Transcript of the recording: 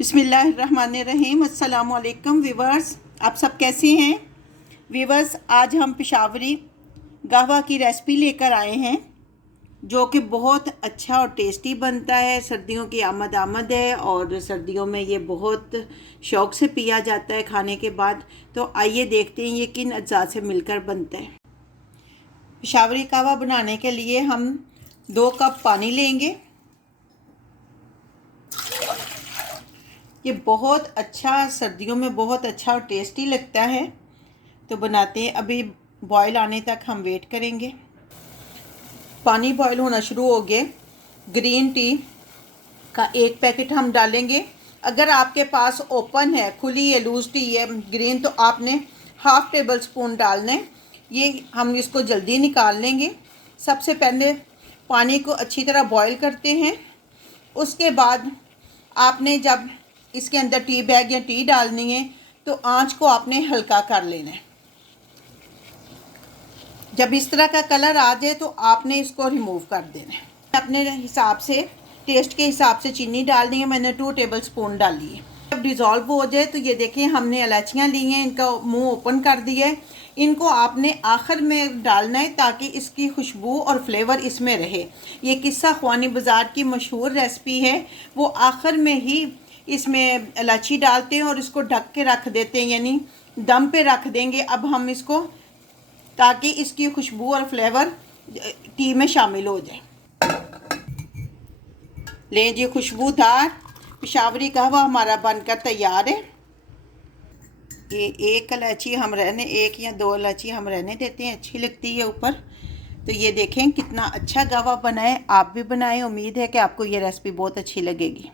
बिस्मिल्लाहिर्रहमानिर्रहीम। अस्सलाम वालेकुम व्यूवर्स, आप सब कैसे हैं व्यूवर्स। आज हम पेशावरी कहवा की रेसिपी लेकर आए हैं जो कि बहुत अच्छा और टेस्टी बनता है। सर्दियों की आमद है और सर्दियों में ये बहुत शौक़ से पिया जाता है खाने के बाद। तो आइए देखते हैं ये किन अज्जा से मिलकर बनता है। पेशावरी कहवा बनाने के लिए हम 2 कप पानी लेंगे। ये बहुत अच्छा सर्दियों में बहुत अच्छा और टेस्टी लगता है, तो बनाते हैं। अभी बॉयल आने तक हम वेट करेंगे। पानी बॉयल होना शुरू हो गया। ग्रीन टी का 1 पैकेट हम डालेंगे। अगर आपके पास ओपन है, खुली है, लूज टी है ग्रीन, तो आपने हाफ़ टेबल स्पून डालना है। ये हम इसको जल्दी निकाल लेंगे। सबसे पहले पानी को अच्छी तरह बॉयल करते हैं। उसके बाद आपने जब इसके अंदर टी बैग या टी डालनी है तो आंच को आपने हल्का कर लेना है। जब इस तरह का कलर आ जाए तो आपने इसको रिमूव कर देना है। अपने हिसाब से, टेस्ट के हिसाब से चीनी डालनी है। मैंने 2 टेबल स्पून डाली है। जब डिज़ोल्व हो जाए तो ये देखें, हमने इलायचियाँ ली हैं, इनका मुंह ओपन कर दिया है। इनको आपने आखिर में डालना है ताकि इसकी खुशबू और फ्लेवर इसमें रहे। ये किस्सा ख्वानी बाज़ार की मशहूर रेसिपी है। वो आखिर में ही इसमें इलायची डालते हैं और इसको ढक के रख देते हैं, यानी दम पे रख देंगे। अब हम इसको, ताकि इसकी खुशबू और फ्लेवर टी में शामिल हो जाए। लें जी, खुशबूदार पेशावरी कहवा हमारा बनकर तैयार है। ये 1 इलायची हम रहने, 1 या 2 इलायची हम रहने देते हैं, अच्छी लगती है ऊपर। तो ये देखें कितना अच्छा कहवा बना है। आप भी बनाएं। उम्मीद है कि आपको ये रेसिपी बहुत अच्छी लगेगी।